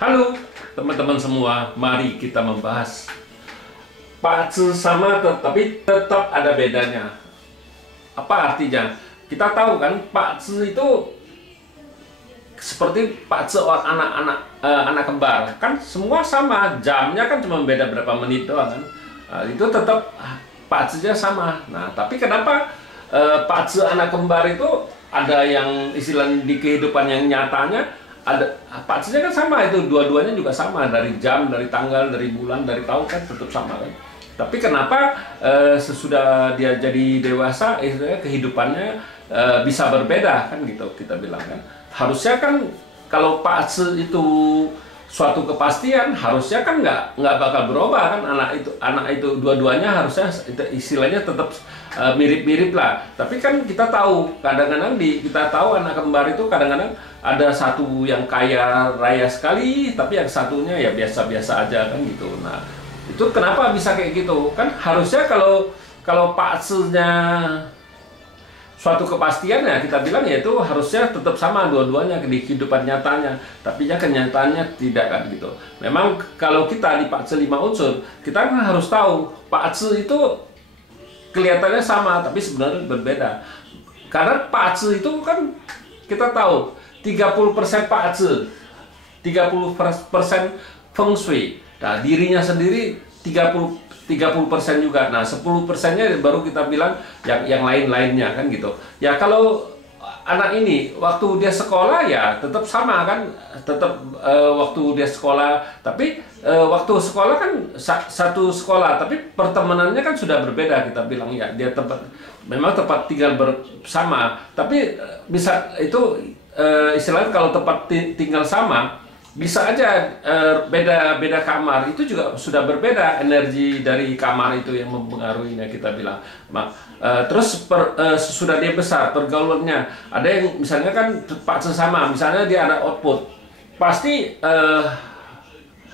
Halo teman-teman semua, mari kita membahas pakzi sama tapi tetap ada bedanya. Apa artinya? Kita tahu kan pakzi itu seperti pakzi anak kembar, kan semua sama, jamnya kan cuma beda berapa menit doang kan. Itu tetap pakzinya sama. Nah, tapi kenapa pakzi anak kembar itu ada yang istilahnya di kehidupan yang nyatanya ada pakzinya kan sama, itu dua-duanya juga sama, dari jam, dari tanggal, dari bulan, dari tahun kan tetap sama kan. Tapi kenapa sesudah dia jadi dewasa kehidupannya bisa berbeda kan gitu kita bilang kan. Harusnya kan kalau pakzi itu suatu kepastian, harusnya kan nggak bakal berubah kan, anak itu dua-duanya harusnya istilahnya tetap mirip-mirip lah. Tapi kan kita tahu kadang-kadang kita tahu anak kembar itu kadang-kadang ada satu yang kaya raya sekali, tapi yang satunya ya biasa-biasa aja kan gitu. Nah, itu kenapa bisa kayak gitu? Kan harusnya kalau pakzinya suatu kepastian ya kita bilang ya itu harusnya tetap sama dua-duanya di kehidupan nyatanya, tapi ya kenyataannya tidak kan gitu. Memang kalau kita di pakzi 5 unsur, kita kan harus tahu pakzi itu kelihatannya sama tapi sebenarnya berbeda. Karena pakzi itu kan kita tahu 30% pakzi, 30% feng shui. Nah, dirinya sendiri 30% juga. Nah, 10%-nya baru kita bilang yang lain-lainnya kan gitu. Ya kalau anak ini waktu dia sekolah ya tetap sama kan, tetap waktu dia sekolah, tapi waktu sekolah kan satu sekolah, tapi pertemanannya kan sudah berbeda kita bilang ya. Dia memang tempat tinggal bersama, tapi bisa itu istilahnya kalau tempat tinggal sama bisa aja beda kamar, itu juga sudah berbeda energi dari kamar itu yang mempengaruhinya kita bilang. Terus sudah dia besar pergaulannya, ada yang misalnya kan pakzi sama, misalnya dia ada output, pasti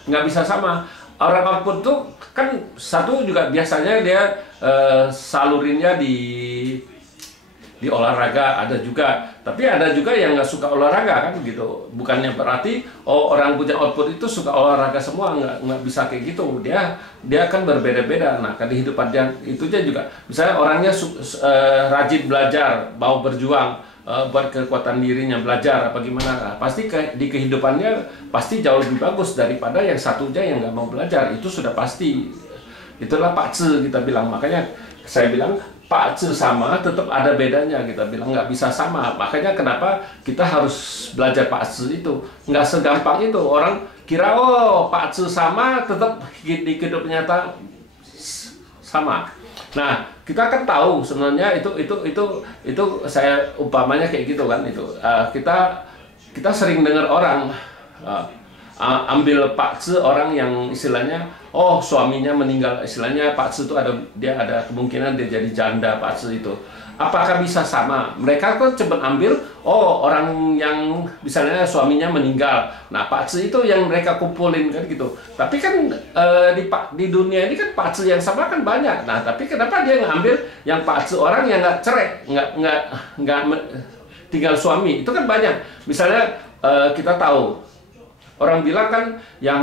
nggak bisa sama. Orang output tuh kan satu juga biasanya dia salurinnya di olahraga ada juga, tapi ada juga yang nggak suka olahraga kan gitu. Bukannya berarti orang punya output itu suka olahraga semua, nggak bisa kayak gitu. Dia akan berbeda-beda. Nah, kan di kehidupan dia itu juga misalnya orangnya rajin belajar, mau berjuang buat kekuatan dirinya, belajar apa gimana, nah, pasti di kehidupannya pasti jauh lebih bagus daripada yang satunya yang nggak mau belajar. Itu sudah pasti. Itulah pakzi kita bilang. Makanya saya bilang pakzi sama tetap ada bedanya, kita bilang nggak bisa sama. Makanya kenapa kita harus belajar pakzi itu. Nggak segampang itu. Orang kira pakzi sama tetap di kehidupan nyata sama. Nah, kita kan tahu sebenarnya itu saya umpamanya kayak gitu kan itu. Kita sering dengar orang ambil pakzi orang yang istilahnya suaminya meninggal, istilahnya pakzi itu dia ada kemungkinan dia jadi janda pakzi itu. Apakah bisa sama? Mereka kan cuma ambil orang yang misalnya suaminya meninggal. Nah, pakzi itu yang mereka kumpulin kan gitu. Tapi kan di dunia ini kan pakzi yang sama kan banyak. Nah, tapi kenapa dia ngambil yang pakzi orang yang nggak cerai, nggak tinggal suami? Itu kan banyak. Misalnya kita tahu orang bilang kan yang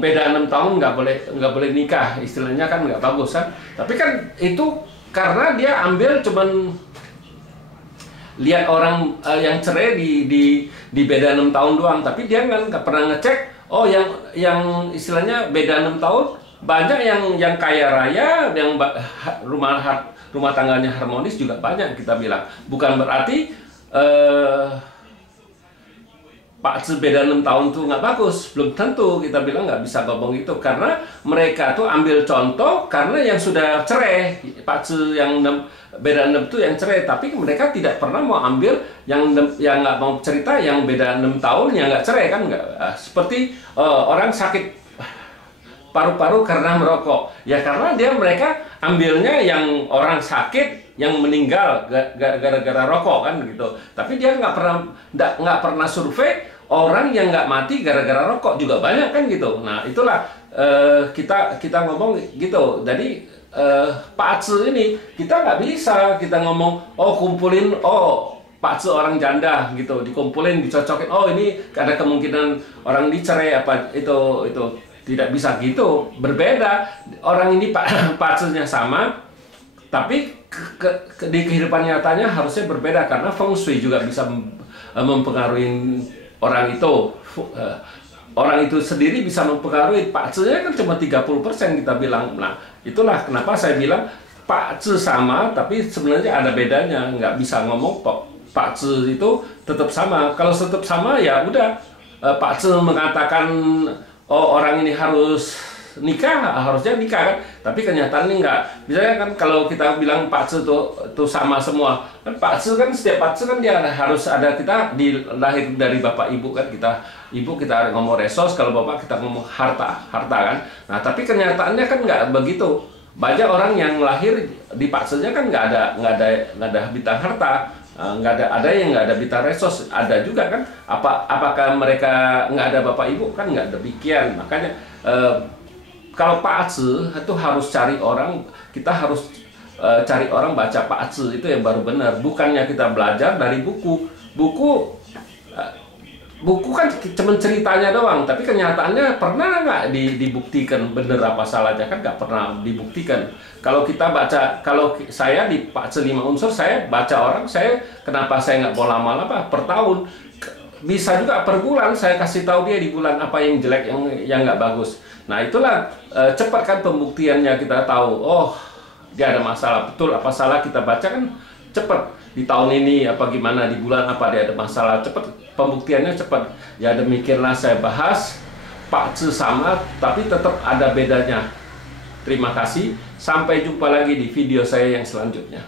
beda 6 tahun nggak boleh nikah, istilahnya kan nggak bagus kan. Tapi kan itu karena dia ambil cuman lihat orang yang cerai di beda 6 tahun doang, tapi dia nggak pernah ngecek yang istilahnya beda 6 tahun banyak yang kaya raya, yang rumah tangganya harmonis juga banyak kita bilang. Bukan berarti pakzi beda 6 tahun tuh nggak bagus, belum tentu kita bilang, nggak bisa ngomong itu. Karena mereka tuh ambil contoh karena yang sudah cerai, pakzi yang beda 6 tuh yang cerai, tapi mereka tidak pernah mau ambil yang nggak mau cerita yang beda 6 tahun yang nggak cerai kan. Nggak seperti orang sakit paru-paru karena merokok, ya karena mereka ambilnya yang orang sakit yang meninggal gara-gara rokok kan gitu. Tapi dia nggak pernah survei orang yang nggak mati gara-gara rokok juga banyak kan gitu. Nah, itulah kita ngomong gitu. Jadi pakzi ini kita nggak bisa kita ngomong kumpulin Pak Ce orang janda gitu, dikumpulin, dicocokin, oh ini ada kemungkinan orang dicerai apa itu tidak bisa gitu, berbeda. Orang ini Pak Ce-nya sama, tapi di kehidupan nyatanya harusnya berbeda karena feng shui juga bisa mempengaruhi orang itu. Orang itu sendiri bisa mempengaruhi. Pak Ce-nya kan cuma 30% kita bilang. Nah, itulah kenapa saya bilang Pak Ce sama, tapi sebenarnya ada bedanya. Nggak bisa ngomong Pak Ce itu tetap sama. Kalau tetap sama ya udah, Pak Ce mengatakan oh orang ini harus nikah, harusnya nikah kan. Tapi kenyataannya enggak. Misalnya kan kalau kita bilang Pak Ce tuh sama semua. Kan Pak Ce kan setiap Pak Ce kan dia harus ada, kita lahir dari bapak ibu kan, kita ngomong resos, kalau bapak kita ngomong harta kan. Nah, tapi kenyataannya kan nggak begitu. Banyak orang yang lahir di Pak Ce-nya kan nggak ada bintang harta. Nggak ada yang nggak ada bintang resos, ada juga kan. Apakah mereka nggak ada bapak ibu? Kan nggak demikian. Makanya kalau Pak Ce itu harus cari orang, kita harus cari orang baca Pak Ce itu yang baru benar. Bukannya kita belajar dari buku kan cuma ceritanya doang, tapi kenyataannya pernah nggak dibuktikan bener apa salahnya, kan nggak pernah dibuktikan. Kalau kita baca, kalau saya di Pak Ce 5 unsur, saya baca orang, kenapa saya nggak mau lama-lama per tahun, bisa juga per bulan saya kasih tahu dia di bulan apa yang jelek, yang nggak bagus. Nah itulah cepat kan pembuktiannya, kita tahu oh dia ada masalah, betul apa salah kita baca kan cepat. Di tahun ini apa gimana, di bulan apa dia ada masalah, cepat pembuktiannya cepat. Ya demikianlah saya bahas Pak Ce sama tapi tetap ada bedanya. Terima kasih, sampai jumpa lagi di video saya yang selanjutnya.